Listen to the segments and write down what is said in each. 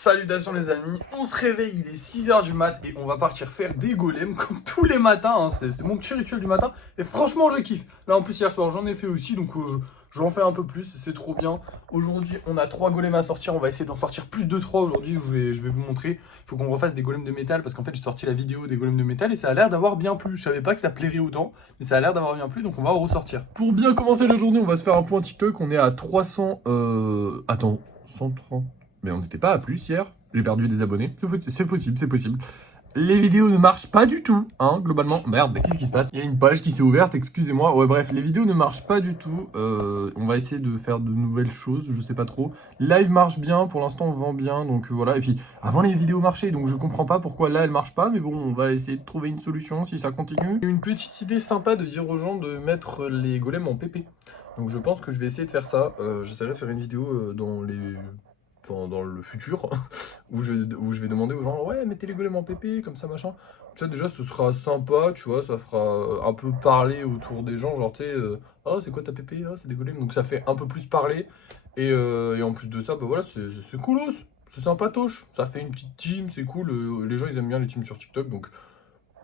Salutations les amis, on se réveille, il est 6h du mat et on va partir faire des golems comme tous les matins, hein. C'est mon petit rituel du matin et franchement je kiffe. Là en plus hier soir j'en ai fait aussi donc j'en fais un peu plus, c'est trop bien. Aujourd'hui on a 3 golems à sortir, on va essayer d'en sortir plus de 3 aujourd'hui, je vais vous montrer. Il faut qu'on refasse des golems de métal parce qu'en fait j'ai sorti la vidéo des golems de métal et ça a l'air d'avoir bien plu. Je savais pas que ça plairait autant mais ça a l'air d'avoir bien plu donc on va ressortir. Pour bien commencer la journée on va se faire un point TikTok, on est à 300... Attends, 130... Mais on n'était pas à plus hier. J'ai perdu des abonnés. C'est possible, c'est possible. Les vidéos ne marchent pas du tout, hein, globalement. Merde, mais qu'est-ce qui se passe? Il y a une page qui s'est ouverte, excusez-moi. Ouais, bref, les vidéos ne marchent pas du tout. On va essayer de faire de nouvelles choses, je sais pas trop. Live marche bien, pour l'instant on vend bien, donc voilà. Et puis, avant les vidéos marchaient, donc je comprends pas pourquoi là elles marchent pas. Mais bon, on va essayer de trouver une solution si ça continue. Une petite idée sympa de dire aux gens de mettre les golems en PP. Donc je pense que je vais essayer de faire ça. J'essaierai de faire une vidéo dans le futur où je vais demander aux gens ouais mettez les golems en PP comme ça machin, ça déjà ce sera sympa, tu vois, ça fera un peu parler autour des gens, genre tu sais ah c'est quoi ta PP, ah c'est des golems, donc ça fait un peu plus parler et en plus de ça bah voilà c'est coolos, c'est sympatoche, ça fait une petite team, c'est cool, les gens ils aiment bien les teams sur TikTok donc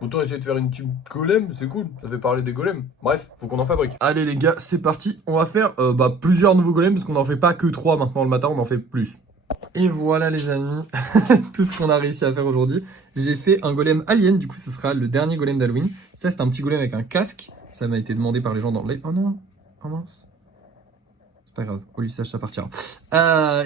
autant essayer de faire une team golem, c'est cool, ça fait parler des golems. Bref, faut qu'on en fabrique. Allez les gars, c'est parti, on va faire plusieurs nouveaux golems parce qu'on n'en fait pas que 3 maintenant le matin, on en fait plus. Et voilà les amis, tout ce qu'on a réussi à faire aujourd'hui. J'ai fait un golem alien, du coup ce sera le dernier golem d'Halloween. Ça c'est un petit golem avec un casque, ça m'a été demandé par les gens dans le live. Oh non, oh mince. C'est pas grave, au lissage ça partira.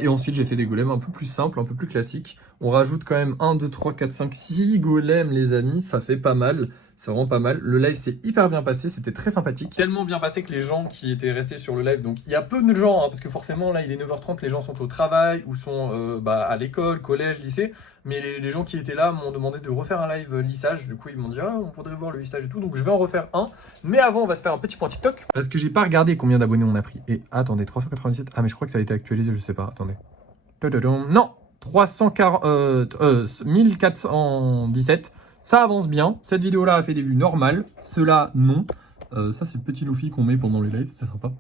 Et ensuite j'ai fait des golems un peu plus simples, un peu plus classiques. On rajoute quand même 1, 2, 3, 4, 5, 6 golems les amis, ça fait pas mal. C'est vraiment pas mal. Le live s'est hyper bien passé, c'était très sympathique. Tellement bien passé que les gens qui étaient restés sur le live, donc il y a peu de gens, hein, parce que forcément là il est 9h30, les gens sont au travail ou sont à l'école, collège, lycée. Mais les gens qui étaient là m'ont demandé de refaire un live lissage. Du coup ils m'ont dit ah on faudrait voir le lissage et tout. Donc je vais en refaire un. Mais avant on va se faire un petit point TikTok. Parce que j'ai pas regardé combien d'abonnés on a pris. Et attendez, 397. Ah mais je crois que ça a été actualisé, je sais pas. Attendez. Non, 1417. Ça avance bien, cette vidéo-là a fait des vues normales, cela non. Ça c'est le petit Luffy qu'on met pendant les lives, c'est sympa.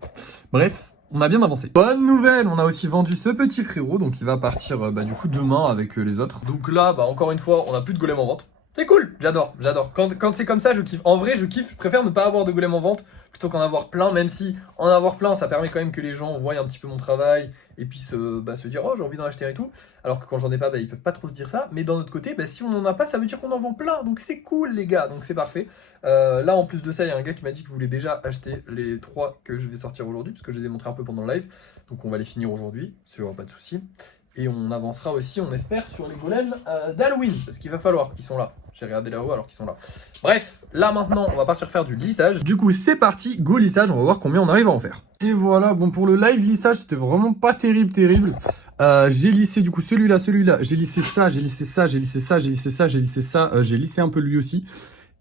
Bref, on a bien avancé. Bonne nouvelle, on a aussi vendu ce petit frérot, donc il va partir du coup demain avec les autres. Donc là, encore une fois, on n'a plus de golem en vente. C'est cool, j'adore. Quand c'est comme ça, je kiffe. En vrai, je kiffe, je préfère ne pas avoir de golem en vente plutôt qu'en avoir plein, même si en avoir plein, ça permet quand même que les gens voient un petit peu mon travail et puis se dire oh j'ai envie d'en acheter et tout. Alors que quand j'en ai pas, ils peuvent pas trop se dire ça. Mais d'un autre côté, si on en a pas, ça veut dire qu'on en vend plein. Donc c'est cool les gars, donc c'est parfait. Là en plus de ça, il y a un gars qui m'a dit qu'il voulait déjà acheter les 3 que je vais sortir aujourd'hui, parce que je les ai montrés un peu pendant le live. Donc on va les finir aujourd'hui, pas de souci. Et on avancera aussi, on espère, sur les golems d'Halloween. Parce qu'il va falloir, ils sont là. J'ai regardé là-haut alors qu'ils sont là. Bref, là maintenant, on va partir faire du lissage. Du coup, c'est parti, go lissage, on va voir combien on arrive à en faire. Et voilà, bon pour le live lissage, c'était vraiment pas terrible. J'ai lissé du coup celui-là, j'ai lissé ça, j'ai lissé ça, j'ai lissé ça, j'ai lissé ça, j'ai lissé ça, j'ai lissé un peu lui aussi.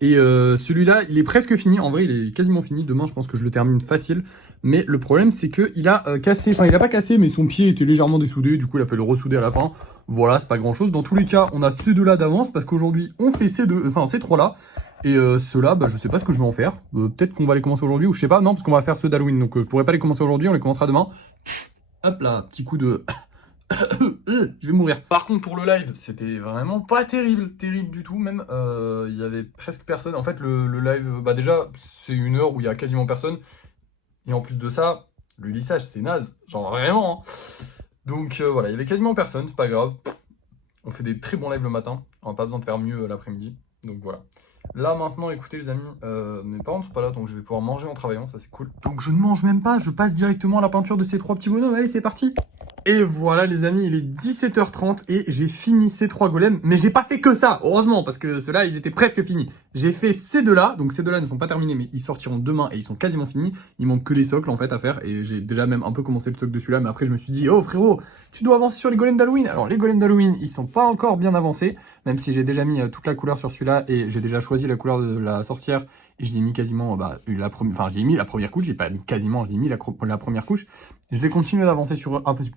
Et celui-là, il est presque fini. En vrai, il est quasiment fini. Demain, je pense que je le termine facile. Mais le problème, c'est qu'il a cassé. Enfin, il a pas cassé, mais son pied était légèrement dessoudé. Du coup, il a fait le ressouder à la fin. Voilà, c'est pas grand-chose. Dans tous les cas, on a ces deux-là d'avance. Parce qu'aujourd'hui, on fait ces trois-là. Et ceux-là, je sais pas ce que je vais en faire. Peut-être qu'on va les commencer aujourd'hui ou je sais pas. Non, parce qu'on va faire ceux d'Halloween. Donc, je pourrais pas les commencer aujourd'hui. On les commencera demain. Hop là, petit coup de... je vais mourir. Par contre pour le live c'était vraiment pas terrible du tout même, il y avait presque personne. En fait le live, déjà c'est une heure où il y a quasiment personne. Et en plus de ça, le lissage c'était naze, genre vraiment hein. Donc voilà, il y avait quasiment personne, c'est pas grave. On fait des très bons lives le matin, on n'a pas besoin de faire mieux l'après-midi. Donc voilà. Là maintenant écoutez les amis, mes parents ne sont pas là donc je vais pouvoir manger en travaillant, ça c'est cool. Donc je ne mange même pas, je passe directement à la peinture de ces 3 petits bonhommes, allez c'est parti. Et voilà les amis, il est 17h30 et j'ai fini ces 3 golems. Mais j'ai pas fait que ça, heureusement, parce que ceux-là, ils étaient presque finis. J'ai fait ces deux-là, donc ces deux-là ne sont pas terminés, mais ils sortiront demain et ils sont quasiment finis. Il manque que les socles en fait à faire et j'ai déjà même un peu commencé le socle de celui-là. Mais après je me suis dit, oh frérot, tu dois avancer sur les golems d'Halloween. Alors les golems d'Halloween, ils sont pas encore bien avancés, même si j'ai déjà mis toute la couleur sur celui-là et j'ai déjà choisi la couleur de la sorcière. Et j'ai mis quasiment, j'ai mis la première couche, j'ai pas mis quasiment, j'ai mis la première couche. Je vais continuer d'avancer sur un peu, je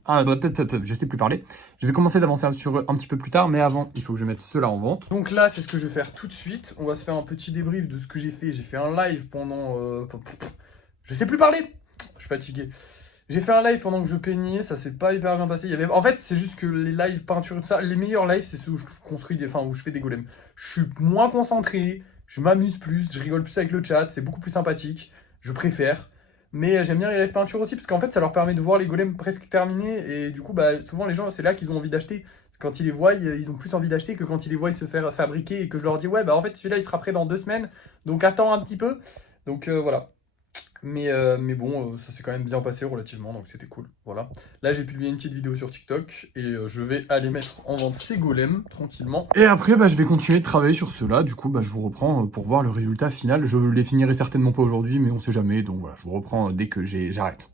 sais plus parler. Je vais commencer d'avancer sur un petit peu plus tard, mais avant, il faut que je mette cela en vente. Donc là, c'est ce que je vais faire tout de suite. On va se faire un petit débrief de ce que j'ai fait. J'ai fait un live pendant, je sais plus parler. Je suis fatigué. J'ai fait un live pendant que je peignais, ça s'est pas hyper bien passé. En fait, c'est juste que les lives peinture et tout ça, les meilleurs lives, c'est ceux où je construis où je fais des golems. Je suis moins concentré, je m'amuse plus, je rigole plus avec le chat, c'est beaucoup plus sympathique, je préfère. Mais j'aime bien les lives peinture aussi, parce qu'en fait, ça leur permet de voir les golems presque terminés, et du coup, bah, souvent les gens, c'est là qu'ils ont envie d'acheter. Quand ils les voient, ils ont plus envie d'acheter que quand ils les voient se faire fabriquer, et que je leur dis, ouais, bah en fait, celui-là, il sera prêt dans 2 semaines, donc attends un petit peu. Donc voilà. Mais bon, ça s'est quand même bien passé relativement, donc c'était cool. Voilà. Là, j'ai publié une petite vidéo sur TikTok et je vais aller mettre en vente ces golems tranquillement. Et après, bah, je vais continuer de travailler sur cela. Du coup, bah, je vous reprends pour voir le résultat final. Je les finirai certainement pas aujourd'hui, mais on sait jamais. Donc voilà, je vous reprends dès que j'arrête.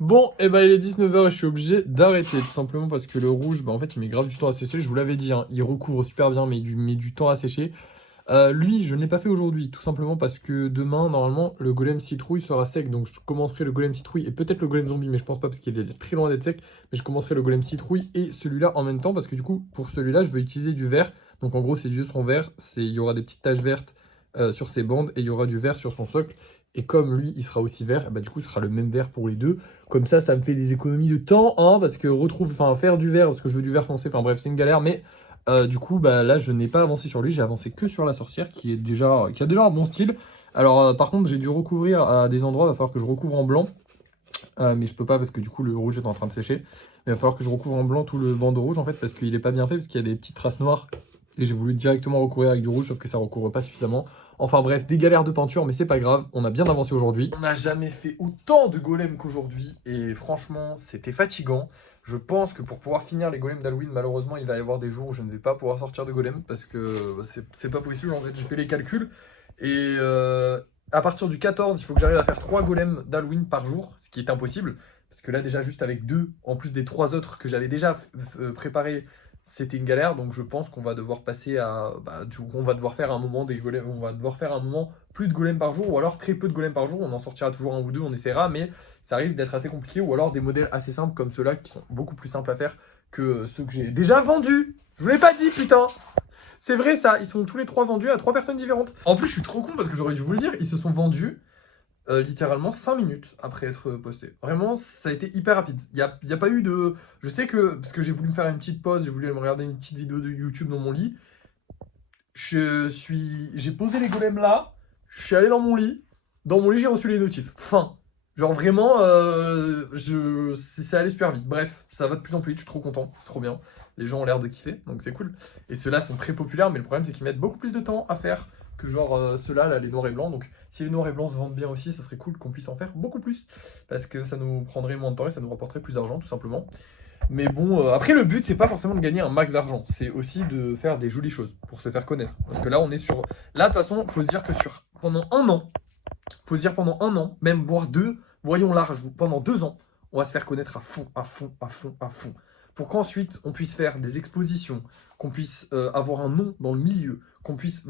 Bon, et bah il est 19h et je suis obligé d'arrêter, tout simplement parce que le rouge, bah en fait, il met grave du temps à sécher. Je vous l'avais dit, hein, il recouvre super bien, mais il met du temps à sécher. Lui, je ne l'ai pas fait aujourd'hui, tout simplement parce que demain, normalement, le golem citrouille sera sec. Donc je commencerai le golem citrouille et peut-être le golem zombie, mais je pense pas parce qu'il est très loin d'être sec. Mais je commencerai le golem citrouille et celui-là en même temps parce que du coup, pour celui-là, je vais utiliser du vert. Donc en gros, ses yeux seront verts, il y aura des petites taches vertes sur ses bandes et il y aura du vert sur son socle. Et comme lui, il sera aussi vert, bah, du coup, ce sera le même vert pour les deux. Comme ça me fait des économies de temps, hein, parce que faire du vert, parce que je veux du vert foncé, enfin bref, c'est une galère, mais... du coup, bah, là, je n'ai pas avancé sur lui, j'ai avancé que sur la sorcière qui a déjà un bon style. Alors, par contre, j'ai dû recouvrir à des endroits, il va falloir que je recouvre en blanc. Mais je peux pas parce que du coup, le rouge est en train de sécher. Mais il va falloir que je recouvre en blanc tout le bandeau rouge en fait, parce qu'il est pas bien fait, parce qu'il y a des petites traces noires. Et j'ai voulu directement recouvrir avec du rouge, sauf que ça recouvre pas suffisamment. Enfin bref, des galères de peinture, mais c'est pas grave, on a bien avancé aujourd'hui. On n'a jamais fait autant de golems qu'aujourd'hui, et franchement, c'était fatigant. Je pense que pour pouvoir finir les golems d'Halloween, malheureusement, il va y avoir des jours où je ne vais pas pouvoir sortir de golem, parce que c'est pas possible, en fait, j'ai fait les calculs. Et à partir du 14, il faut que j'arrive à faire 3 golems d'Halloween par jour, ce qui est impossible. Parce que là, déjà, juste avec 2, en plus des 3 autres que j'avais déjà préparés, c'était une galère. Donc je pense qu'on va devoir passer à... on va devoir faire un moment des golems, on va devoir faire un moment plus de golems par jour, ou alors très peu de golems par jour. On en sortira toujours un ou deux, on essaiera, mais ça risque d'être assez compliqué. Ou alors des modèles assez simples comme ceux-là, qui sont beaucoup plus simples à faire que ceux que j'ai déjà vendus. Je vous l'ai pas dit, putain! C'est vrai ça, ils sont tous les 3 vendus à 3 personnes différentes. En plus, je suis trop con parce que j'aurais dû vous le dire, ils se sont vendus littéralement 5 minutes après être postés. Vraiment, ça a été hyper rapide. Il y a pas eu de... Je sais que, parce que j'ai voulu me faire une petite pause, j'ai voulu me regarder une petite vidéo de YouTube dans mon lit. J'ai posé les golems là, je suis allé dans mon lit. Dans mon lit, j'ai reçu les notifs. Fin. Genre vraiment, c'est allé super vite. Bref, ça va de plus en plus vite, je suis trop content, c'est trop bien. Les gens ont l'air de kiffer, donc c'est cool. Et ceux-là sont très populaires, mais le problème c'est qu'ils mettent beaucoup plus de temps à faire que genre ceux-là, là, les noirs et blancs. Donc si les noirs et blancs se vendent bien aussi, ce serait cool qu'on puisse en faire beaucoup plus. Parce que ça nous prendrait moins de temps et ça nous rapporterait plus d'argent, tout simplement. Mais bon, après le but c'est pas forcément de gagner un max d'argent, c'est aussi de faire des jolies choses pour se faire connaître. Parce que là on est sur... Là de toute façon, faut se dire que pendant un an, même voire 2, voyons large, pendant 2 ans, on va se faire connaître à fond, à fond, à fond, à fond. Pour qu'ensuite on puisse faire des expositions, qu'on puisse avoir un nom dans le milieu, qu'on puisse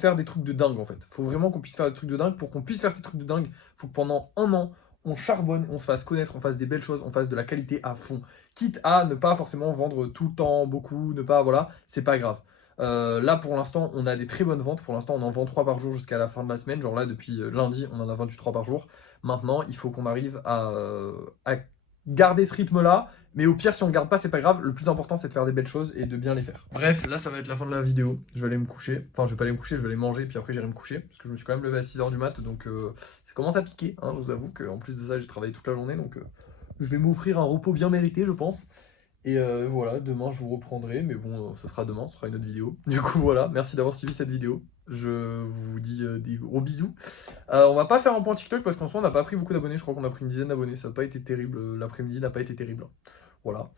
faire des trucs de dingue en fait. Faut vraiment qu'on puisse faire des trucs de dingue. Pour qu'on puisse faire ces trucs de dingue, faut que pendant un an, on charbonne, on se fasse connaître, on fasse des belles choses, on fasse de la qualité à fond. Quitte à ne pas forcément vendre tout le temps, beaucoup, ne pas, voilà, c'est pas grave. Là pour l'instant on a des très bonnes ventes, pour l'instant on en vend 3 par jour jusqu'à la fin de la semaine, genre là depuis lundi on en a vendu 3 par jour. Maintenant il faut qu'on arrive à garder ce rythme là, mais au pire si on ne garde pas c'est pas grave, le plus important c'est de faire des belles choses et de bien les faire. Bref, là ça va être la fin de la vidéo, je vais aller me coucher, enfin je vais pas aller me coucher, je vais aller manger puis après j'irai me coucher, parce que je me suis quand même levé à 6h du mat, donc ça commence à piquer, hein, je vous avoue qu'en plus de ça j'ai travaillé toute la journée, donc je vais m'offrir un repos bien mérité je pense. Et voilà, demain je vous reprendrai, mais bon, ce sera demain, ce sera une autre vidéo. Du coup voilà, merci d'avoir suivi cette vidéo. Je vous dis des gros bisous. On va pas faire un point TikTok parce qu'en soi on n'a pas pris beaucoup d'abonnés, je crois qu'on a pris une dizaine d'abonnés, ça n'a pas été terrible, l'après-midi n'a pas été terrible. Voilà.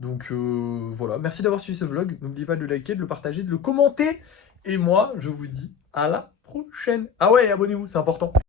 Donc voilà, merci d'avoir suivi ce vlog, n'oubliez pas de le liker, de le partager, de le commenter. Et moi, je vous dis à la prochaine. Ah ouais, abonnez-vous, c'est important.